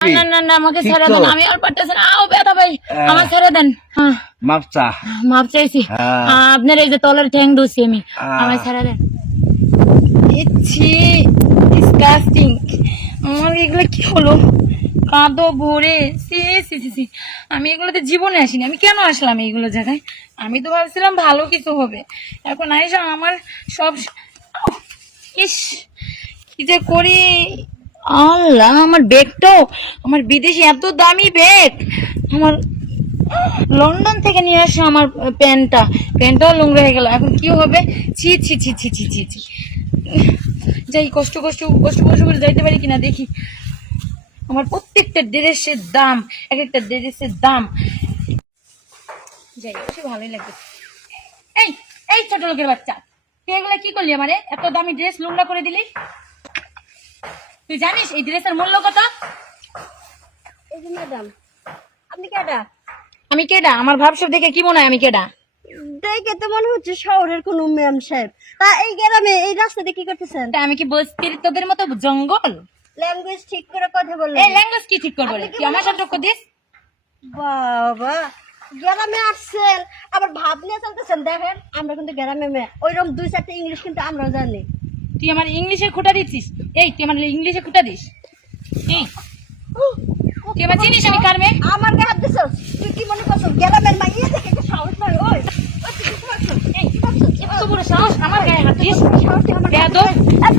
না না না আমাকে ঠিক ছেড়ে দেন আমি আর পারতেছি না। আও বেটা ভাই। আমার ছেড়ে দেন। হ্যাঁ, মাপ চা। মাপ চাইছি। হ্যাঁ। আপনার এই যে তলের ঠ্যাং ধরছি আমি। আমার ছেড়ে দেন। ইচ্ছি ডিসকাস্টিং আমার এগুলো কি হলো? কাঁদো ভরে। সি সি সি সি। আমি এগুলোতে জীবনে আসিনি। আমি কেন আসলাম এইগুলো জায়গায়? আমি তো ভাবছিলাম ভালো কিছু হবে। এখন আইসা আমার সব ইস কি যে করি? আল্লাহ, আমার ব্যাগটাও আমার বিদেশি এত দামি ব্যাগ আমার, লন্ডন থেকে নিয়ে আসা আমার প্যান্টটা। প্যান্টটাও নোংরা হয়ে গেল। এখন কি হবে? ছি ছি ছি ছি ছি ছি ছি। যাই, কষ্ট কষ্ট কষ্ট কষ্ট করে যাইতে পারি কিনা দেখি। আমার প্রত্যেকটা ড্রেসের দাম, এক একটা ড্রেসের দাম। যাই অবশ্যই ভালোই লাগবে। এই এই ছোট লোকের বাচ্চা, তুই এগুলো কি করলি আমারে? এত দামি ড্রেস নোংরা করে দিলি? তুই জানিস এই ড্রেসের মূল্য কত? এই যে ম্যাডাম আপনি কেডা? আমি কেডা? আমার ভাবসব দেখে কি মনে হয় আমি কেডা? দেখে তো মনে হচ্ছে শহরের কোন ম্যাম সাহেব। তা এই গ্রামে এই রাস্তাতে কি করতেছেন? তা আমি কি বস্তির তোদের মতো জঙ্গল? ল্যাঙ্গুয়েজ ঠিক করে কথা বললেন এই ল্যাঙ্গুয়েজ কি ঠিক করব রে? তুই আমার সাথে টক্কর দিস? বাবা গ্রামে আসছেন আবার ভাব নিয়ে চলতেছেন। দেখেন আমরা কিন্তু গ্রামে মেয়ে ওইরকম দুই চারটে ইংলিশ কিন্তু আমরাও জানি। তুই আমার ইংলিশে খুঁটা দিচ্ছিস? এই তুই আমার ইংলিশে খুঁটা দিস? এই, তুই আমার চিনিস আমি কার মেয়ে? আমার গায়ে হাত দিছস তুই কি মনে করছ গ্রামের মা ইয়ে থেকে একটা সাহস নয় ওই ওই তুই কি করছ? এই, এত বড় সাহস আমার গায়ে হাত দিস? বেয়াদব, এত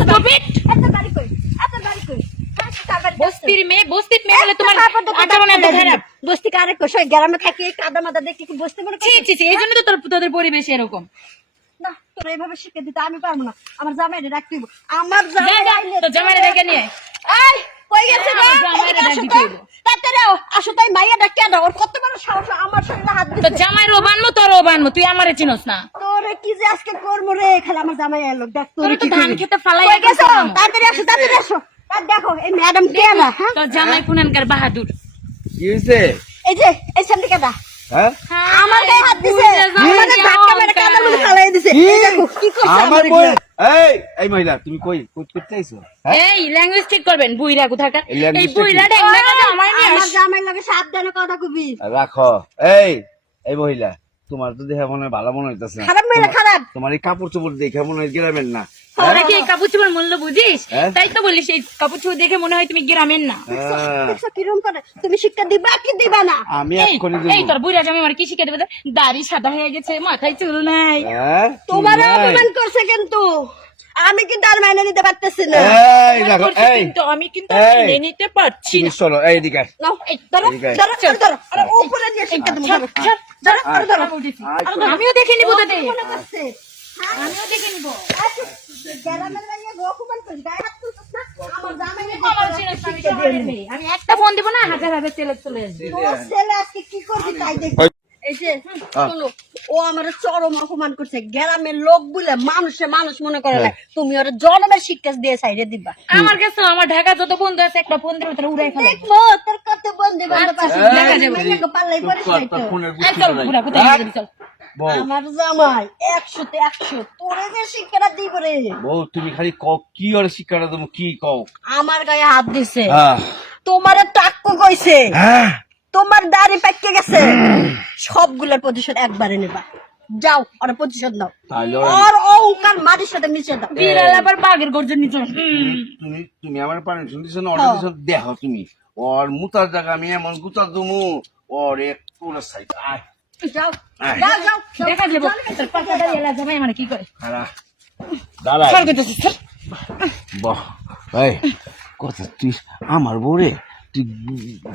এত বাড়ি কই? এত বাড়ি কই? তার বাড়ি বস্তির মেয়ে বস্তির মেয়ে বলে তোমার আচরণ এত খারাপ। বস্তি কারে সই গ্রামে থাকি কাদা মাদা দেখে কি বস্তি মনে ছি এই জন্য তো তোর তোদের পরিবেশ এরকম। তোর এইভাবে শিখে দিতে আমি পারব না। আমার জামাইরে রাখতে হইব। আমার জামাই জামাইরে ডেকে নিয়ে আয়। এই কই গেছে গো? আমার জামাইরে এদিকে আসো ডাক তো। হইব। তাড়াতাড়ি আও। আসো তাই মাইয়া ডাকে ওর কত বড় সাহস আমার শরীরে হাত তোর দিছে। জামাইরও বানবো তোরও বানবো তুই আমারে চিনস না। তোরে কি যে আজকে করব রে? খালি আমার জামাই এলো। দেখ তোর তোরে তো কি ধান খেতে ফালাই কই গেছো? তাড়াতাড়ি আসো তাড়াতাড়ি আসো। আর দেখো এই ম্যাডাম কে না হ্যাঁ? জামাই পুনানকার বাহাদুর। কি হয়েছে এই যে এই সামনে হ্যাঁ আমার গায়ে হাত দিছে। বুঝে যাও, আমাকে যাও, ধাক্কা মেরে যাও। মধ্যে ফালাই দিছে। এই দেখো কি করছে আমার আমার বই এই এই মহিলা তুমি কই? কই করতে আইছো? এই ল্যাঙ্গুয়েজ ঠিক করবেন বুইরা কোথাকার? এই language এই টা বুইরা কি? ড্যাংরা আমার নিয়ে আমার জামাই লাগে সাবধানে কথা কবি। রাখো। এই এই মহিলা তোমার তো দেখে মনে হয় ভালো মনে হইতাছে। খারাপ মেয়ে খারাপ। তোমার এই কাপড় চোপড় দেখে মনে হয় গ্রামের না। তোরা কি কাপড় চোপড় মূল্য বুঝিস? হ্যাঁ? তাই তো বলিস এই কাপড় চোপড় দেখে মনে হয় তুমি গ্রামের না। হ্যাঁ, কিরম করে? তুমি শিক্ষা দিবা কি দিবা না? আমি এই এক্ষুনি এই তোর বুইরা জামাই আমার কি শিখে দেবে দাড়ি সাদা হয়ে গেছে মাথায় চুল নাই। হ্যাঁ তোমার অপমান করছে কিন্তু। আমি কিন্তু আর মাইনে নিতে পারতেছি না। এই দেখো এই কিন্তু আমি কিন্তু মেনে নিতে পারছি না। চলো এই দিকে নাও, এই ধরো ধরো ধরো, ধরো। আরে উপরে দিয়ে শিক্ষা দেবো ধরো ধরো ধরো বলতেছি। আয়, আরে আমিও দেখে নিবো হ্যাঁ? আমিও দেখে নিবো। আচ্ছা, গ্রামের মেয়ে গো অপমান করিস, গায়ে হাত তুলছিস না? আমার জামাইকে আমার দেখে ছেলে স্বামী শিক্ষা শহরের দিয়ে মেয়ে। আমি একটা ফোন দিব না হাজার হাজার ছেলে চলে আসবে। ছেলে আজকে কি করবি তাই দেখি এই যে শোনো, ও আমার চরম অপমান করছে। গ্রামের লোক বলে মানুষে মানুষ মনে করে না। তুমি ওর জন্মের শিক্ষা দিয়ে সাইডে দিবা। আমার কাছে আমার ঢাকা যত বন্ধু আছে একটা ফোন দিলে উড়াই ফেলে। দেখব তোর কত বন্ধু বান্ধব আছে। আচ্ছা, দেখা যাবে। পাল্লাই চল। ধরাই। ঘুরা কোথায় নিয়ে যাবি চল বউ আমার জামাই একশোতে একশো তোরে যে শিক্ষাটা দিব রে। বউ তুমি খালি কও কি ওর শিক্ষাটা তুমি কি কও? আমার গায়ে হাত দিছে। হ্যাঁ। তোমার টাক্কু কইছে। হ্যাঁ। তোমার দাড়ি পাইকে গেছে। সবগুলোর প্রতিশোধ একবারে নেবা। যাও ওরা প্রতিশোধ নাও। আর অহংকার মাটির সাথে মিশে দাও। বিড়াল আবার বাঘের গর্জন নিচে তুমি তুমি আমার পারমিশন দিছো না অর্ডার দিছো? দেখো তুমি। ওর মুতার জায়গা আমি এমন গুতা দুমু। ওর এক পুরো সাইড আয়। আমার সর সর। তুই আমার বউরে তুই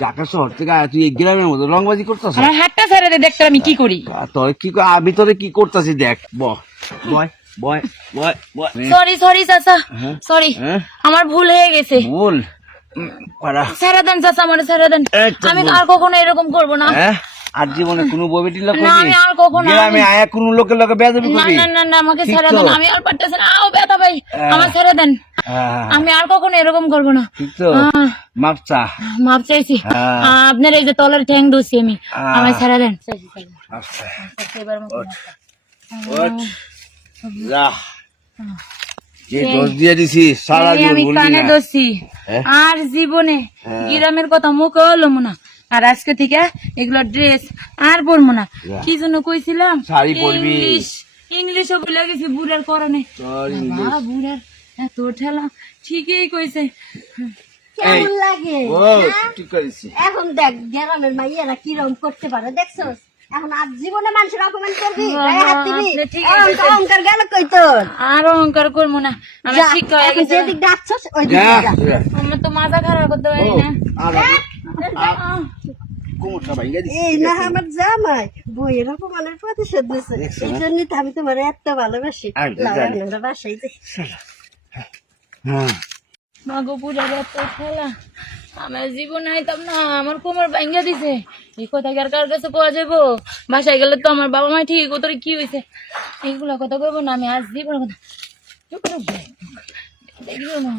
ঢাকা শহর থেকে তুই এই গ্রামের মধ্যে রংবাজি করতেছ আমার হাতটা ছেড়ে দে দেখতে আমি কি করি। তোর কি আমি তোরে কি করতেছি দেখ বহ। বয় বয় বয় বয়। সরি সরি চাচা। হ্যাঁ? সরি? আমার ভুল হয়ে গেছে। ছেড়ে দেন চাচা আমার দেন। আমি আর কখনো এরকম করব না। হ্যাঁ? আর জীবনে কোনো ববিটির লোক না, আমি আর গ্রামে আমি- আয়া কোনো লোকের লোকে বেয়াদবি না করবি? না না না আমাকে ছেড়ে দেন আমি আর পারতেছি না। আও বেটা ভাই। আমার ছেড়ে দেন। হ্যাঁ, আমি আর কখনো এরকম করব না। ঠিক তো? মাপ চা। মাপ চাইছি। হ্যাঁ। আপনার এই যে তলের ঠ্যাং ধরছি আমি। আমার ছেড়ে দেন। আচ্ছা না। যা। যে দোষ দিয়ে দিছিস সারা জীবন না। হ্যাঁ? আর জীবনে। গ্রামের কথা মুখে হলো না। আর আজকে থেকে এগুলো ড্রেস আর পরবো না। কি জন্য কইছিলাম? শাড়ি পরবি। ইংলিশ ইংলিশও বলে গেছি বুড়ার করণে বুড়ার এত ঠেলা। ঠিকই কইছে। কেমন লাগে? ও হ্যাঁ? এখন দেখ গ্রামের মাইয়ারা কিরম করতে পারে দেখছস? এখন আজ জীবনে মানুষের অপমান করবি? অহংকার গেল কই তোর? আর অহংকার করব না। আমার শিক্ষা হয়ে গেছে। যেদিক যাচ্ছস ওই যা দিকে যা। যা। আমার তো মাথা খারাপ করতে ও পারি না হ্যাঁ? আমি তোমার এত ভালোবাসি। হ্যাঁ। মাগো পূজার এত খেলা আমার জীবন আইতাম না আমার কোমর ভাঙ্গা দিছে। এই কথা কি আর কার কাছে কোয়া যাব বাসায় গেলে তো আমার বাবা মা ঠিক তোর কি হয়েছে এইগুলা কথা কইবো না আমি আজ কথা দেখল না